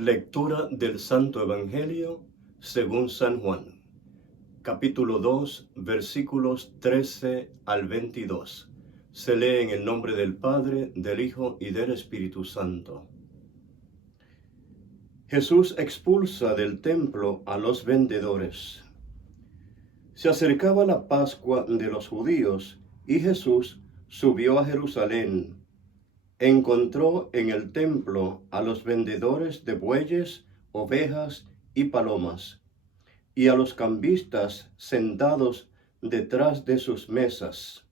Lectura del Santo Evangelio según San Juan, capítulo 2, versículos 13 al 22. Se lee en el nombre del Padre, del Hijo y del Espíritu Santo. Jesús expulsa del templo a los vendedores. Se acercaba la Pascua de los judíos y Jesús subió a Jerusalén. Encontró en el templo a los vendedores de bueyes, ovejas y palomas, y a los cambistas sentados detrás de sus mesas.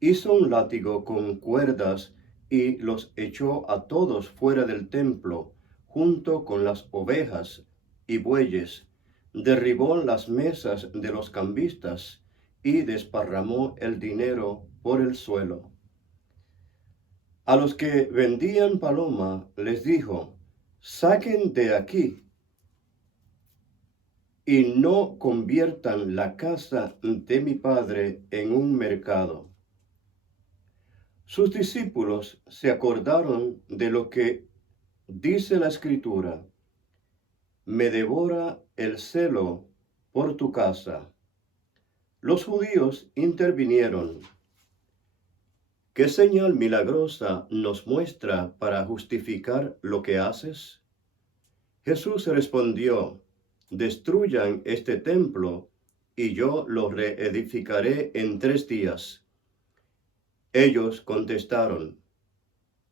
Hizo un látigo con cuerdas y los echó a todos fuera del templo, junto con las ovejas y bueyes. Derribó las mesas de los cambistas y desparramó el dinero por el suelo. A los que vendían paloma les dijo: saquen de aquí y no conviertan la casa de mi Padre en un mercado. Sus discípulos se acordaron de lo que dice la Escritura: me devora el celo por tu casa. Los judíos intervinieron: ¿qué señal milagrosa nos muestra para justificar lo que haces? Jesús respondió: destruyan este templo y yo lo reedificaré en 3 días. Ellos contestaron: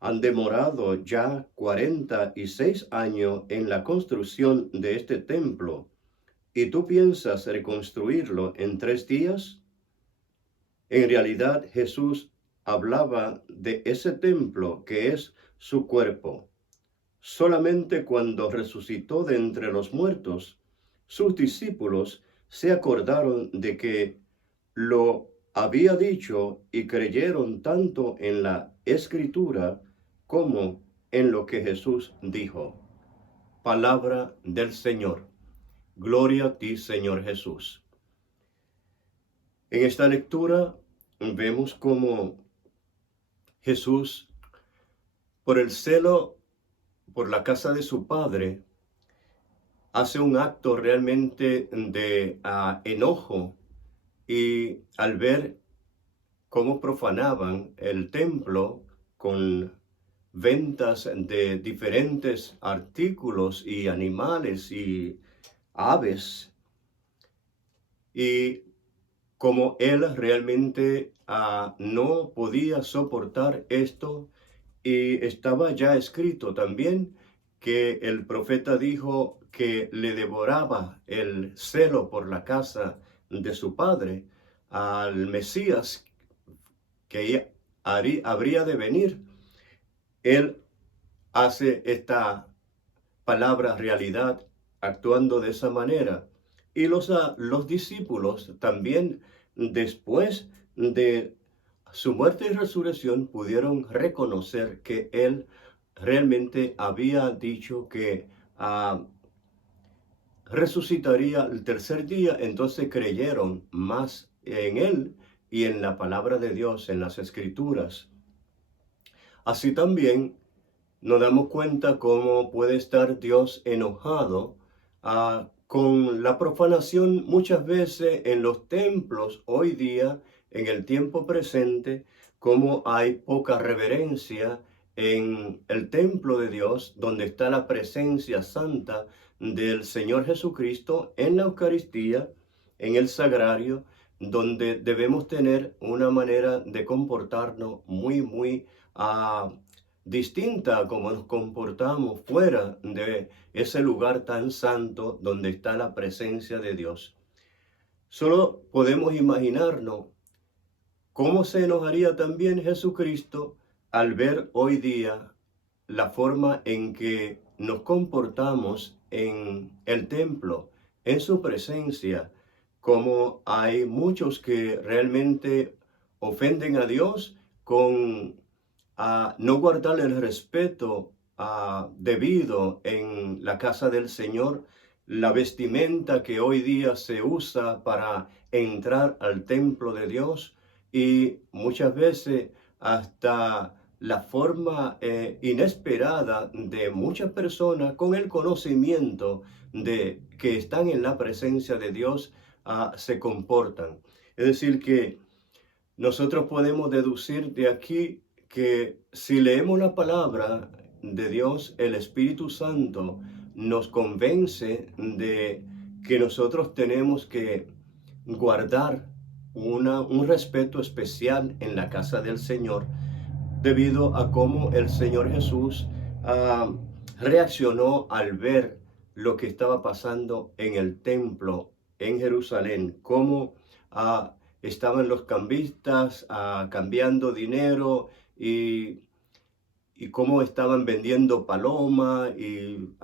han demorado ya 46 años en la construcción de este templo, ¿y tú piensas reconstruirlo en 3 días? En realidad Jesús hablaba de ese templo que es su cuerpo. Solamente cuando resucitó de entre los muertos, sus discípulos se acordaron de que lo había dicho y creyeron tanto en la Escritura como en lo que Jesús dijo. Palabra del Señor. Gloria a ti, Señor Jesús. En esta lectura vemos cómo Jesús, por el celo por la casa de su Padre, hace un acto realmente de enojo, y al ver cómo profanaban el templo con ventas de diferentes artículos y animales y aves, y como él realmente no podía soportar esto, y estaba ya escrito también que el profeta dijo que le devoraba el celo por la casa de su padre al Mesías que habría de venir. Él hace esta palabra realidad actuando de esa manera. Y los discípulos también, después de su muerte y resurrección, pudieron reconocer que él realmente había dicho que resucitaría el tercer día. Entonces creyeron más en él y en la palabra de Dios, en las Escrituras. Así también nos damos cuenta cómo puede estar Dios enojado con la profanación muchas veces en los templos hoy día, en el tiempo presente, como hay poca reverencia en el templo de Dios, donde está la presencia santa del Señor Jesucristo en la Eucaristía, en el sagrario, donde debemos tener una manera de comportarnos muy distinta a como nos comportamos fuera de ese lugar tan santo donde está la presencia de Dios. Solo podemos imaginarnos cómo se enojaría también Jesucristo al ver hoy día la forma en que nos comportamos en el templo, en su presencia, como hay muchos que realmente ofenden a Dios con no guardar el respeto debido en la casa del Señor, la vestimenta que hoy día se usa para entrar al templo de Dios, y muchas veces hasta la forma inesperada de muchas personas con el conocimiento de que están en la presencia de Dios, se comportan. Es decir, que nosotros podemos deducir de aquí que si leemos la palabra de Dios, el Espíritu Santo nos convence de que nosotros tenemos que guardar un respeto especial en la casa del Señor, debido a cómo el Señor Jesús ah, reaccionó al ver lo que estaba pasando en el templo en Jerusalén, cómo estaban los cambistas cambiando dinero y cómo estaban vendiendo paloma y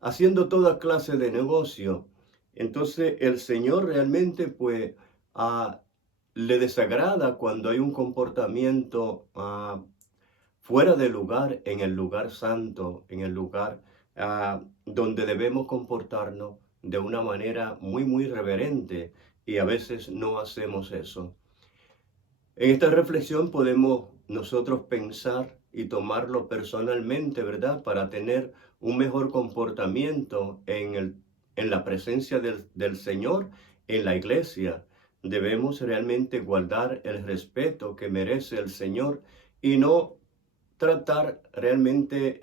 haciendo toda clase de negocio. Entonces el Señor realmente pues le desagrada cuando hay un comportamiento fuera de lugar en el lugar santo, en el lugar donde debemos comportarnos de una manera muy reverente, y a veces no hacemos eso. En esta reflexión podemos nosotros pensar y tomarlo personalmente, ¿verdad? Para tener un mejor comportamiento en la presencia del Señor, en la iglesia. Debemos realmente guardar el respeto que merece el Señor y no tratar realmente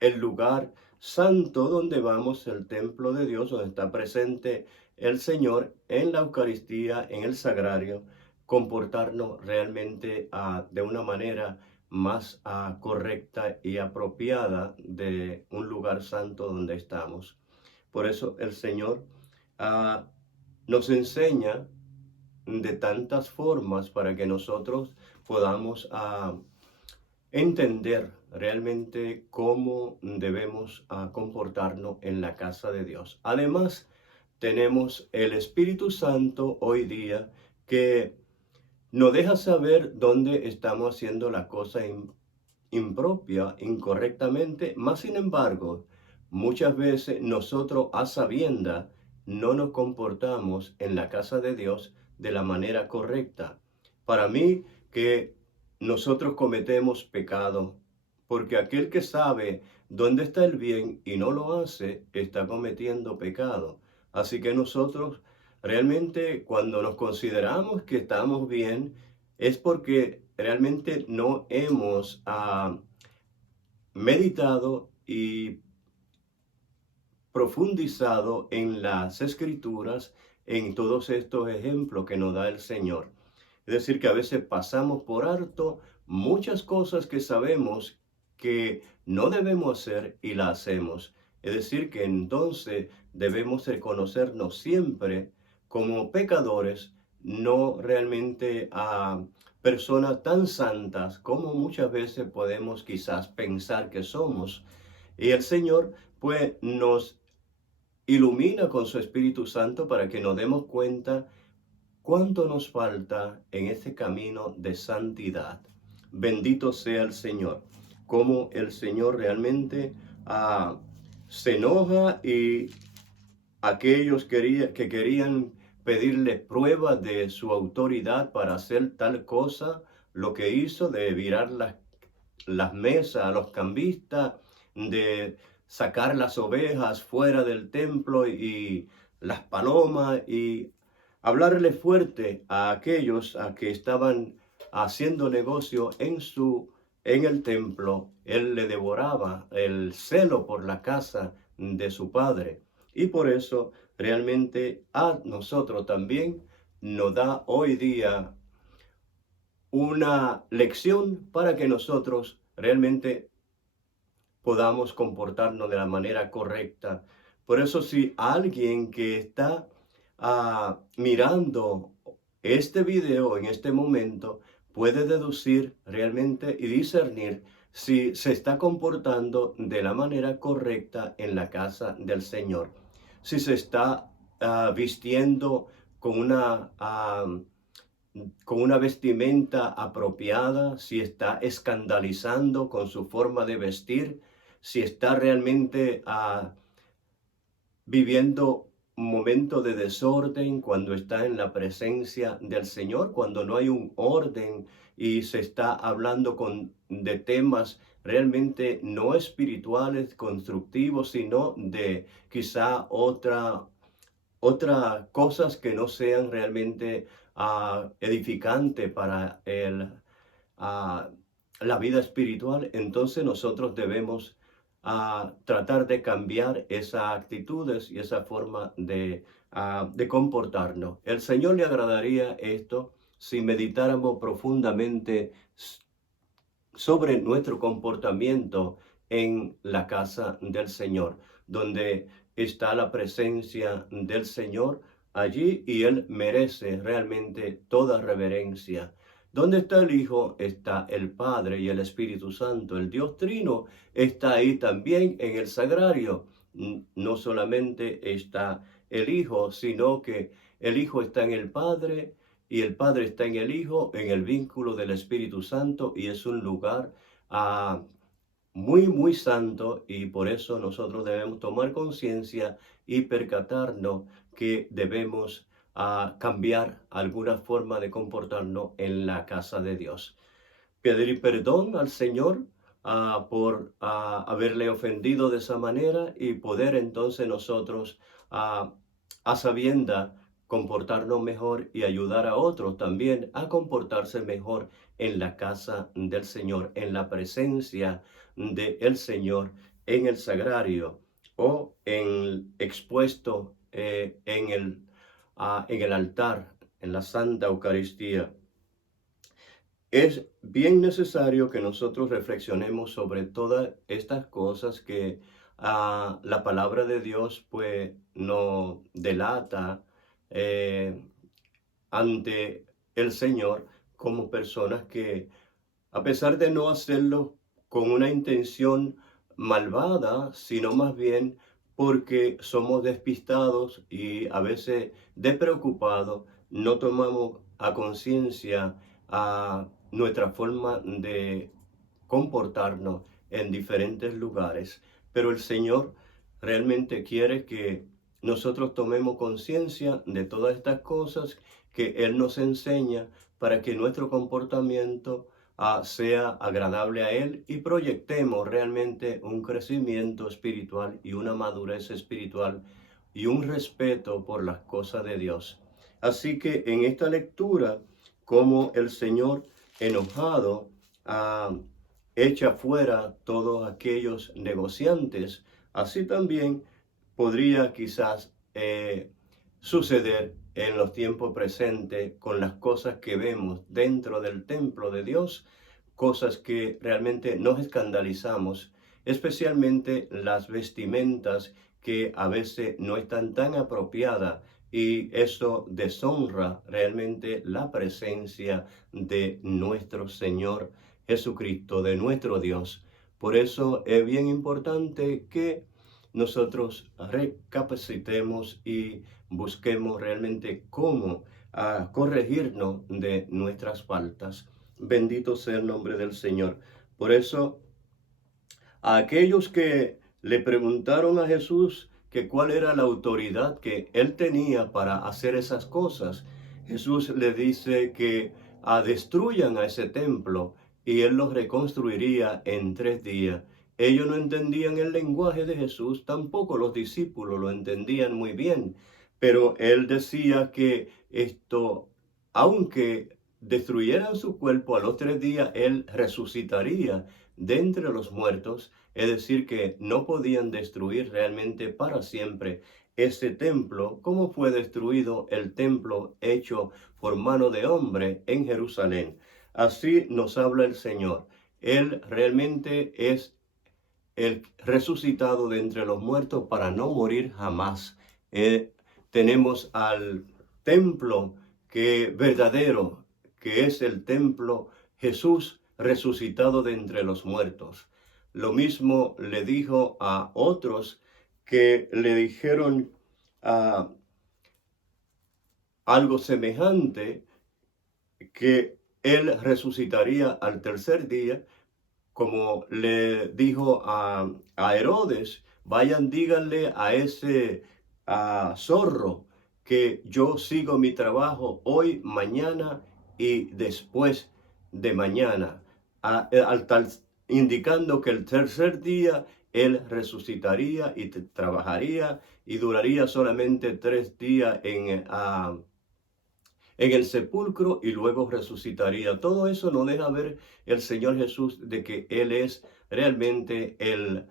el lugar santo donde vamos, el templo de Dios, donde está presente el Señor en la Eucaristía, en el sagrario, comportarnos realmente de una manera más correcta y apropiada de un lugar santo donde estamos. Por eso el Señor nos enseña de tantas formas para que nosotros podamos entender realmente cómo debemos comportarnos en la casa de Dios. Además, tenemos el Espíritu Santo hoy día que nos deja saber dónde estamos haciendo la cosa impropia, incorrectamente, más sin embargo, muchas veces nosotros a sabiendas no nos comportamos en la casa de Dios de la manera correcta. Para mí que nosotros cometemos pecado, porque aquel que sabe dónde está el bien y no lo hace, está cometiendo pecado. Así que nosotros realmente cuando nos consideramos que estamos bien, es porque realmente no hemos meditado y profundizado en las escrituras, en todos estos ejemplos que nos da el Señor. Es decir, que a veces pasamos por alto muchas cosas que sabemos que no debemos hacer y las hacemos. Es decir, que entonces debemos reconocernos siempre como pecadores, no realmente a personas tan santas como muchas veces podemos quizás pensar que somos. Y el Señor pues nos ilumina con su Espíritu Santo para que nos demos cuenta cuánto nos falta en este camino de santidad. Bendito sea el Señor. Como el Señor realmente se enoja, y aquellos que querían pedirle prueba de su autoridad para hacer tal cosa, lo que hizo de virar las mesas a los cambistas, de sacar las ovejas fuera del templo y las palomas, y hablarle fuerte a aquellos que estaban haciendo negocio en el templo. Él le devoraba el celo por la casa de su padre. Y por eso realmente a nosotros también nos da hoy día una lección para que nosotros realmente podamos comportarnos de la manera correcta. Por eso si alguien que está mirando este video en este momento puede deducir realmente y discernir si se está comportando de la manera correcta en la casa del Señor, si se está vistiendo con una vestimenta apropiada, si está escandalizando con su forma de vestir, si está realmente viviendo momento de desorden, cuando está en la presencia del Señor, cuando no hay un orden y se está hablando de temas realmente no espirituales, constructivos, sino de quizá otras cosas que no sean realmente edificantes para ah, la vida espiritual. Entonces nosotros debemos tratar de cambiar esas actitudes y esa forma de comportarnos. El Señor le agradaría esto si meditáramos profundamente sobre nuestro comportamiento en la casa del Señor, donde está la presencia del Señor allí y Él merece realmente toda reverencia. Donde está el Hijo, está el Padre y el Espíritu Santo. El Dios Trino está ahí también en el sagrario. No solamente está el Hijo, sino que el Hijo está en el Padre y el Padre está en el Hijo, en el vínculo del Espíritu Santo, y es un lugar muy, muy santo, y por eso nosotros debemos tomar conciencia y percatarnos que debemos cambiar alguna forma de comportarnos en la casa de Dios. Pedir perdón al Señor por haberle ofendido de esa manera y poder entonces nosotros a sabienda comportarnos mejor y ayudar a otros también a comportarse mejor en la casa del Señor, en la presencia del Señor, en el sagrario o expuesto en el altar, en la Santa Eucaristía. Es bien necesario que nosotros reflexionemos sobre todas estas cosas que la palabra de Dios pues nos delata ante el Señor como personas que, a pesar de no hacerlo con una intención malvada, sino más bien porque somos despistados y a veces despreocupados, no tomamos a conciencia a nuestra forma de comportarnos en diferentes lugares. Pero el Señor realmente quiere que nosotros tomemos conciencia de todas estas cosas que Él nos enseña para que nuestro comportamiento sea agradable a Él y proyectemos realmente un crecimiento espiritual y una madurez espiritual y un respeto por las cosas de Dios. Así que en esta lectura, como el Señor enojado echa fuera todos aquellos negociantes, así también podría quizás suceder en los tiempos presentes con las cosas que vemos dentro del templo de Dios, cosas que realmente nos escandalizamos, especialmente las vestimentas que a veces no están tan apropiadas, y eso deshonra realmente la presencia de nuestro Señor Jesucristo, de nuestro Dios. Por eso es bien importante que nosotros recapacitemos y busquemos realmente cómo corregirnos de nuestras faltas. Bendito sea el nombre del Señor. Por eso, a aquellos que le preguntaron a Jesús que cuál era la autoridad que él tenía para hacer esas cosas, Jesús le dice que destruyan a ese templo y él los reconstruiría en 3 días. Ellos no entendían el lenguaje de Jesús, tampoco los discípulos lo entendían muy bien, pero él decía que aunque destruyeran su cuerpo, a los 3 días él resucitaría de entre los muertos, es decir, que no podían destruir realmente para siempre ese templo, como fue destruido el templo hecho por mano de hombre en Jerusalén. Así nos habla el Señor. Él realmente es el resucitado de entre los muertos para no morir jamás. Tenemos al templo verdadero, que es el templo Jesús resucitado de entre los muertos. Lo mismo le dijo a otros que le dijeron algo semejante, que él resucitaría al 3er día, como le dijo a Herodes: vayan, díganle a ese zorro, que yo sigo mi trabajo hoy, mañana y después de mañana, indicando que el tercer día él resucitaría y trabajaría y duraría solamente 3 días en el sepulcro y luego resucitaría. Todo eso no deja ver el Señor Jesús de que Él es realmente el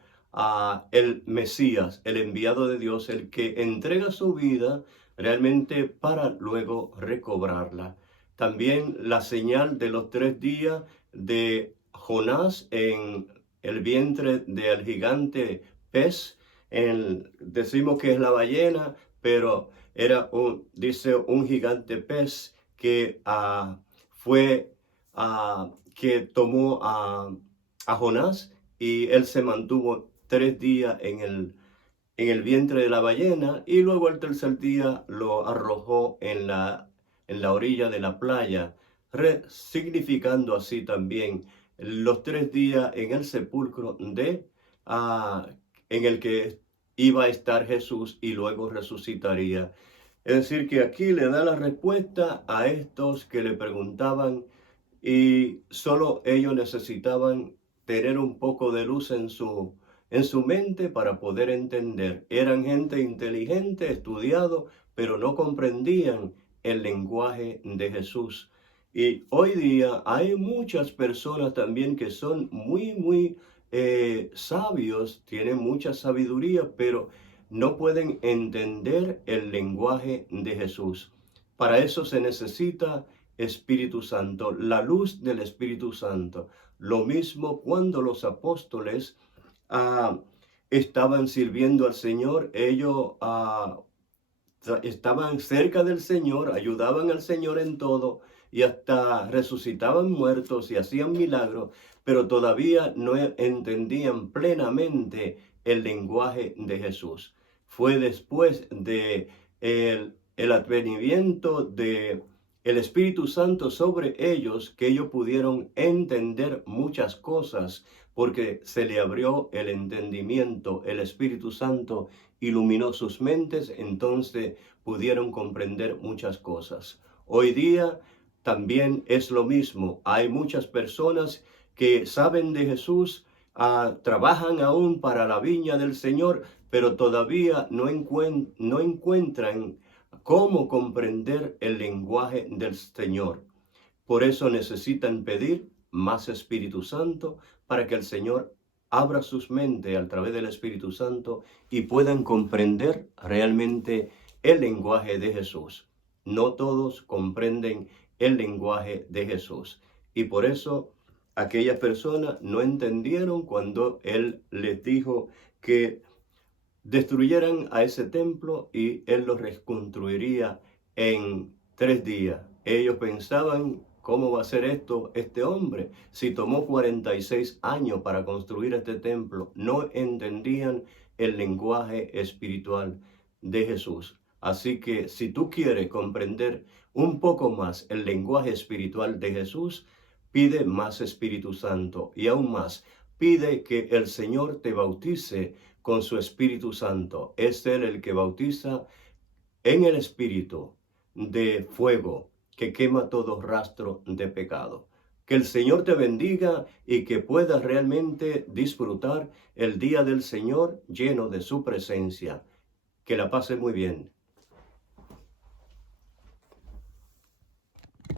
Mesías, el enviado de Dios, el que entrega su vida realmente para luego recobrarla. También la señal de los 3 días de Jonás en el vientre del gigante pez, decimos que es la ballena, pero era dice, un gigante pez que que tomó a Jonás, y él se mantuvo 3 días en el vientre de la ballena, y luego el tercer día lo arrojó en la orilla de la playa, significando así también los 3 días en el sepulcro en el que iba a estar Jesús y luego resucitaría. Es decir, que aquí le da la respuesta a estos que le preguntaban, y solo ellos necesitaban tener un poco de luz en su mente para poder entender. Eran gente inteligente, estudiado, pero no comprendían el lenguaje de Jesús. Y hoy día hay muchas personas también que son muy sabios, tienen mucha sabiduría, pero no pueden entender el lenguaje de Jesús. Para eso se necesita Espíritu Santo, la luz del Espíritu Santo. Lo mismo cuando los apóstoles estaban sirviendo al Señor, ellos estaban cerca del Señor, ayudaban al Señor en todo y hasta resucitaban muertos y hacían milagros, pero todavía no entendían plenamente el lenguaje de Jesús. Fue después de el advenimiento de el Espíritu Santo sobre ellos que ellos pudieron entender muchas cosas, porque se le abrió el entendimiento, el Espíritu Santo iluminó sus mentes, entonces pudieron comprender muchas cosas. Hoy día también es lo mismo. Hay muchas personas que saben de Jesús, trabajan aún para la viña del Señor, pero todavía no encuentran cómo comprender el lenguaje del Señor. Por eso necesitan pedir más Espíritu Santo para que el Señor abra sus mentes a través del Espíritu Santo y puedan comprender realmente el lenguaje de Jesús. No todos comprenden el lenguaje de Jesús. Y por eso aquellas personas no entendieron cuando Él les dijo que destruyeran a ese templo y Él lo reconstruiría en 3 días. Ellos pensaban, ¿cómo va a ser esto este hombre? Si tomó 46 años para construir este templo, no entendían el lenguaje espiritual de Jesús. Así que si tú quieres comprender un poco más el lenguaje espiritual de Jesús, pide más Espíritu Santo, y aún más, pide que el Señor te bautice con su Espíritu Santo. Es Él el que bautiza en el Espíritu de fuego que quema todo rastro de pecado. Que el Señor te bendiga y que puedas realmente disfrutar el día del Señor lleno de su presencia. Que la pase muy bien.